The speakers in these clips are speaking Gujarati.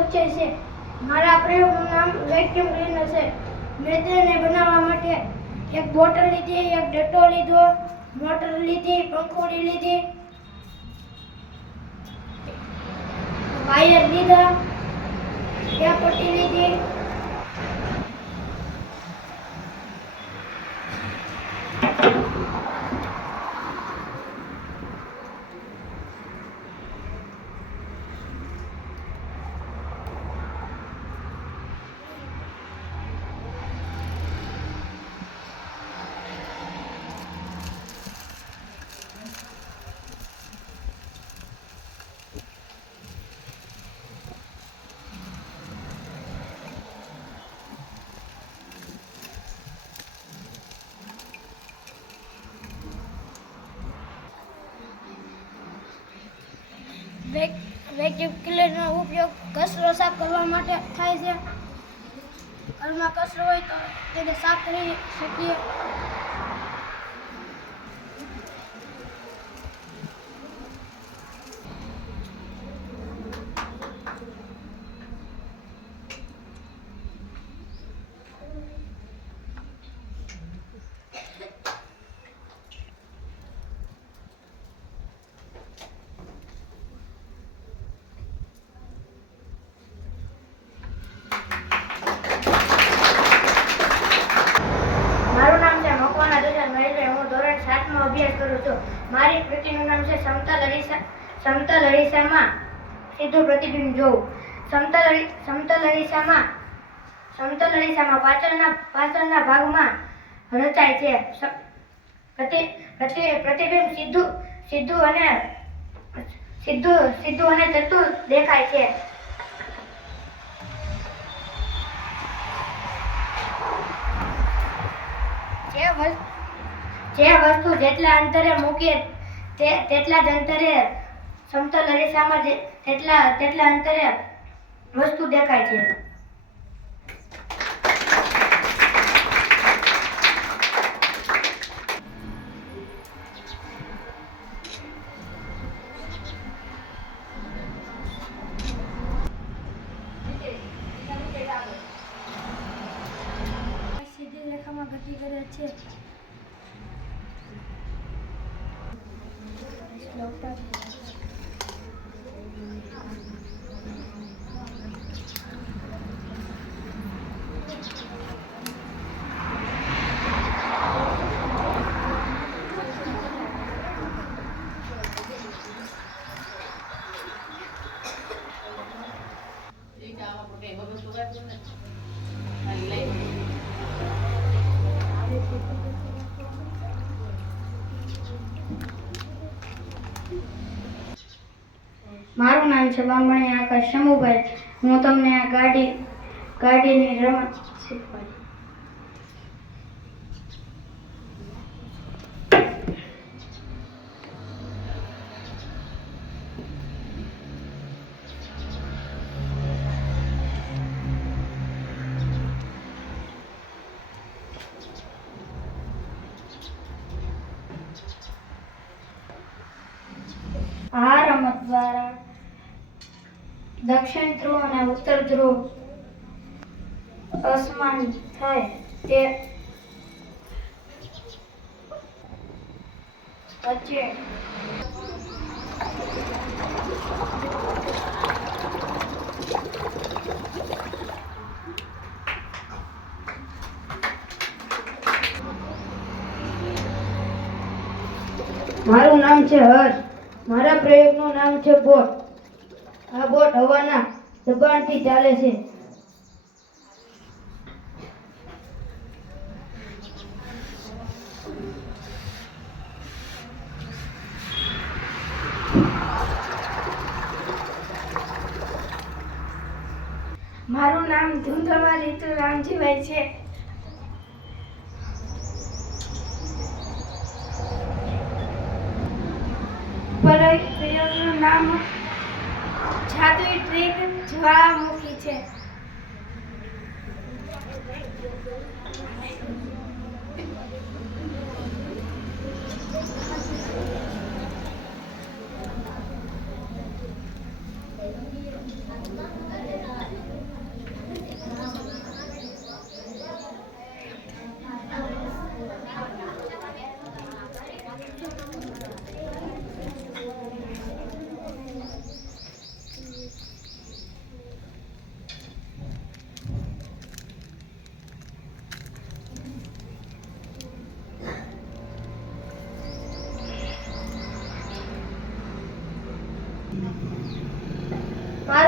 અક્ષય છે. મારા પ્રયોગનું નામ વેક્યુમ ક્લીનર છે. મેં તેને બનાવવા માટે એક બોટલ લીધી, એક ડટ્ટો લીધો, મોટર લીધી, પંખોડી લીધી, વાયર લીધા, એક પટ્ટી લીધી, વેક્યુમ ક્લીનરનો ઉપયોગ કચરો સાફ કરવા માટે થાય છે. ઘરમાં કચરો હોય તો તેને સાફ કરી શકીએ. મારું નામ છે મકવાણા દુષ્યંત મહેશભાઈ. હું ધોરણ 7માં અભ્યાસ કરું છું. મારી કૃતિનું નામ છે સમતલ અરીસામાં સીધું પ્રતિબિંબ જોવું. સમતલ અરીસામાં પાછળના ભાગમાં રચાય છે. પ્રતિબિંબ સીધું અને ચતુર દેખાય છે. જે વસ્તુ જેટલા અંતરે મૂકીએ તેટલા જ અંતરે સમતલ અરીસામાં તેટલા અંતરે વસ્તુ દેખાય છે. સીધી રેખામાં ગતિ કરે છે. મારું નામ છે બામણી આકાશ શંભુભાઈ. હું તમને આ ગાડીની રમત શીખવાડી. આ રમત દ્વારા દક્ષિણ ધ્રુવ અને ઉત્તર ધ્રુવ અસમાન થાય તે વચ્ચે મારું નામ છે હર્ષ. મારા પ્રયોગનું નામ છે બોટ. આ બોટ હવાના દબાણથી ચાલે છે. મારું નામ ધુંધળવા રીતુ રામજીભાઈ છે. પ્રયોગનું નામ જાદુઈ ટ્રીક જ્વાળામુખી છે.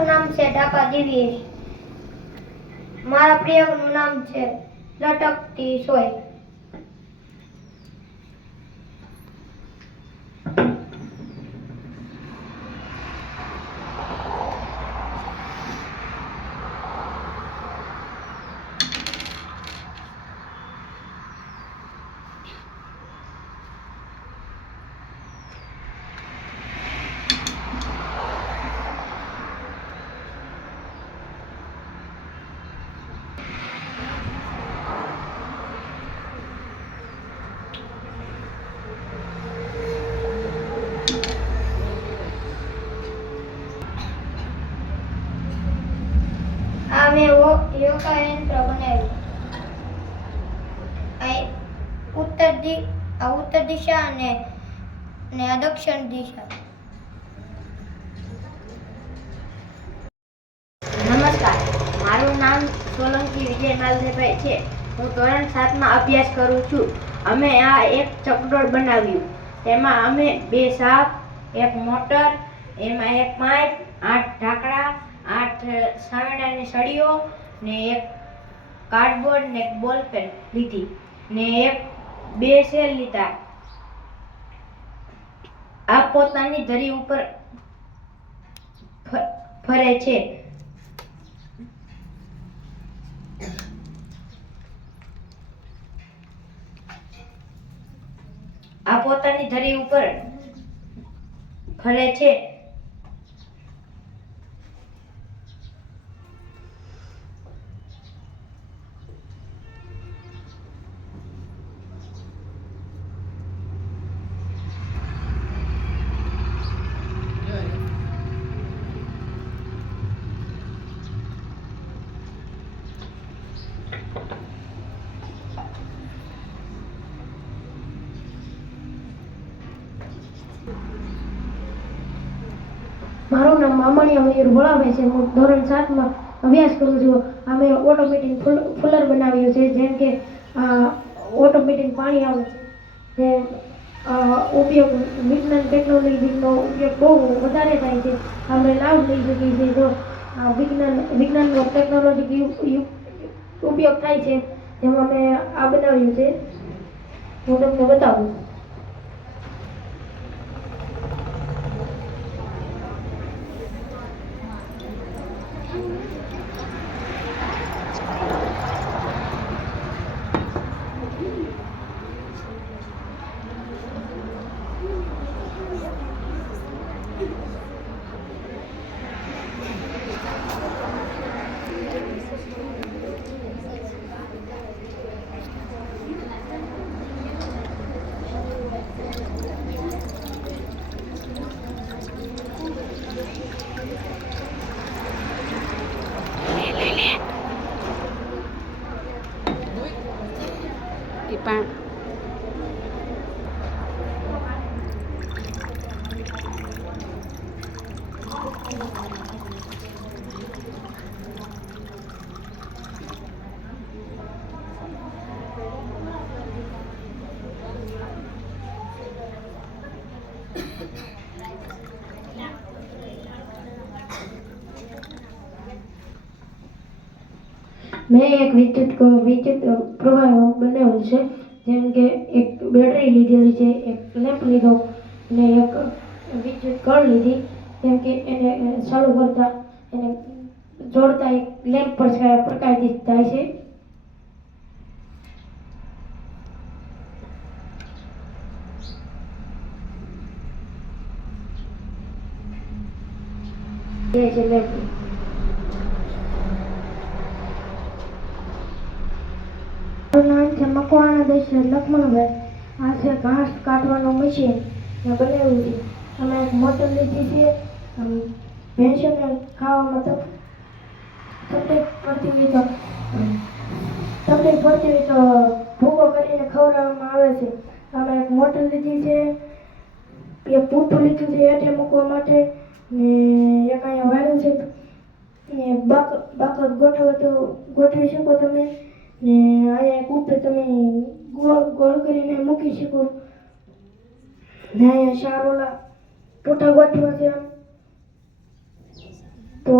મારું નામ છે ડાકા દિવ્યેશ. મારા પ્રયોગનું નામ છે લટકતી સોય. આ મેં યોગા યંત્ર બનાવ્યું. આ ઉત્તર દિશા અને આ દક્ષિણ દિશા. નમસ્કાર, મારું નામ સોલંકી વિજય નાલદેભાઈ છે. હું ધોરણ 7માં અભ્યાસ કરું છું. અમે આ એક ચકડોળ બનાવ્યું. તેમાં અમે 2 સાપ, એક મોટર, એમાં એક પાઇપ, 8 ઢાંકણા, 8 સાવરણાની સળીઓ ને એક કાર્ડબોર્ડ ને એક બોલપેન લીધી ને 2 સેલ લીધા. આ પોતાની ધરી ઉપર ફરે છે. આ પોતાની ધરી ઉપર ફરે છે. મારું નામ મામણિયા મયુર ભોળાભાઈ છે. હું ધોરણ 7માં અભ્યાસ કરું છું. અમે ઓટોમેટિક ફૂલર બનાવ્યું છે. જેમ કે ઓટોમેટિક પાણી આવે છે. જે ઉપયોગ વિજ્ઞાન ટેકનોલોજીનો ઉપયોગ બહુ વધારે થાય છે. આપણે લાભ લઈ શકીએ છીએ જો વિજ્ઞાનનો ટેકનોલોજી ઉપયોગ થાય છે. જેમાં અમે આ બનાવ્યું છે. હું તમને બતાવું. પણ મેં એક વિદ્યુત પ્રવાહ બનાવ્યું છે. જેમ કે એક બેટરી લીધેલી છે, એક લેમ્પ લીધો ને એક વિદ્યુત કળ લીધી. જેમ કે એને ચાલુ કરતા એને જોડતા એક લેમ્પ પર પ્રકાશિત થાય છે. એ છે લેમ્પ. મારું નામ છે મકવાણા દશરથ લક્ષ્મણભાઈ. આ છે ઘાસ કાઢવાનું મશીન મેં બનાવ્યું છે. અમે એક મોટર લીધી છે. ભેંસોને ખાવામાં તકલીફ પડતી હોય તો ભૂકો કરીને ખવડાવવામાં આવે છે. અમે એક મોટર લીધી છે. એક પૂઠું લીધું છે હેઠે મૂકવા માટે ને એક અહીંયા વાળું છે ને બાકર ગોઠવો તો ગોઠવી શકો તમે ને અહીંયા એક ઉપર તમે ગોળ કરીને મૂકી શકો ને અહીંયા 4 ઓલા પૂઠા ગોઠવા છે. તો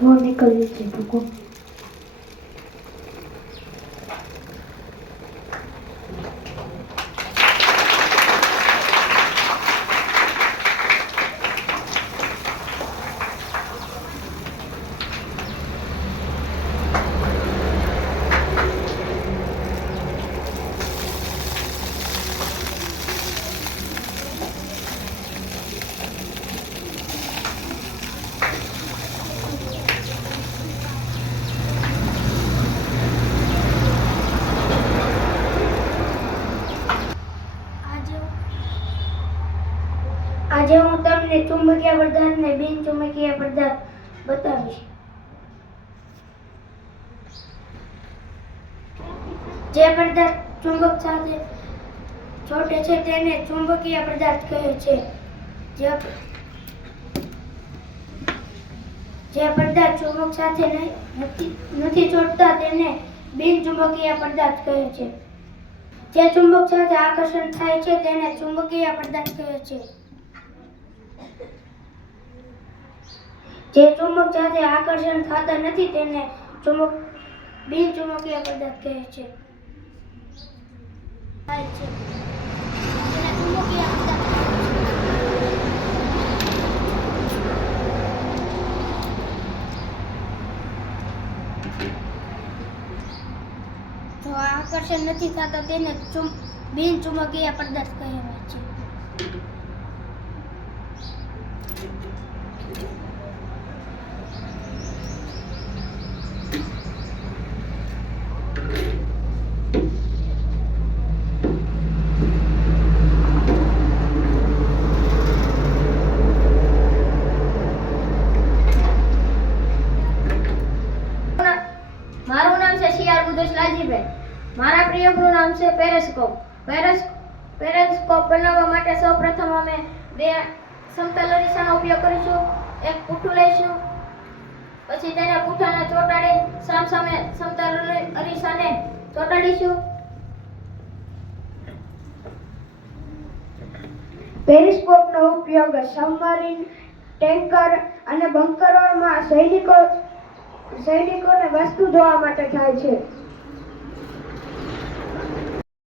वो निकल लीजिए रुको। આજે હું તમને ચુંબકીય પદાર્થ ને બિન ચુંબકીય પદાર્થ બતાવીશ. જે પદાર્થ ચુંબક સાથે ચોંટે છે તેને ચુંબકીય પદાર્થ કહે છે. જે પદાર્થ ચુંબક સાથે નથી ચોંટતા તેને બિન ચુંબકીય પદાર્થ કહે છે. જે ચુંબક સાથે આકર્ષણ થાય છે તેને ચુંબકીય પદાર્થ કહે છે. જે ચુંબક સાથે આકર્ષણ થતા નથી તેને બિન ચુંબકીય પદાર્થ કહે છે. થાય છે તેને ચુંબકીય પદાર્થ કહે છે. જો આકર્ષણ નથી થતા તેને બિન ચુંબકીય પદાર્થ કહેવાય છે. મારું નામ છે શિયાળ બુદોશ લાજીભાઈ. મારા પ્રયોગનું નામ છે પેરેસ્કોપ. પેરેસ્કોપ બનાવવા માટે સૌપ્રથમ અમે બે સમતલ અરીસાનો ઉપયોગ કરીશું. એક પૂઠું લઈશું, પછી તેને પૂઠાને ચોંટાડી સામસામે સમતલ અરીસાને ચોંટાડીશું. પેરિસ્કોપનો ઉપયોગ સબમરીન, ટેન્કર અને બંકરોમાં સૈનિકોને વસ્તુ જોવા માટે થાય છે.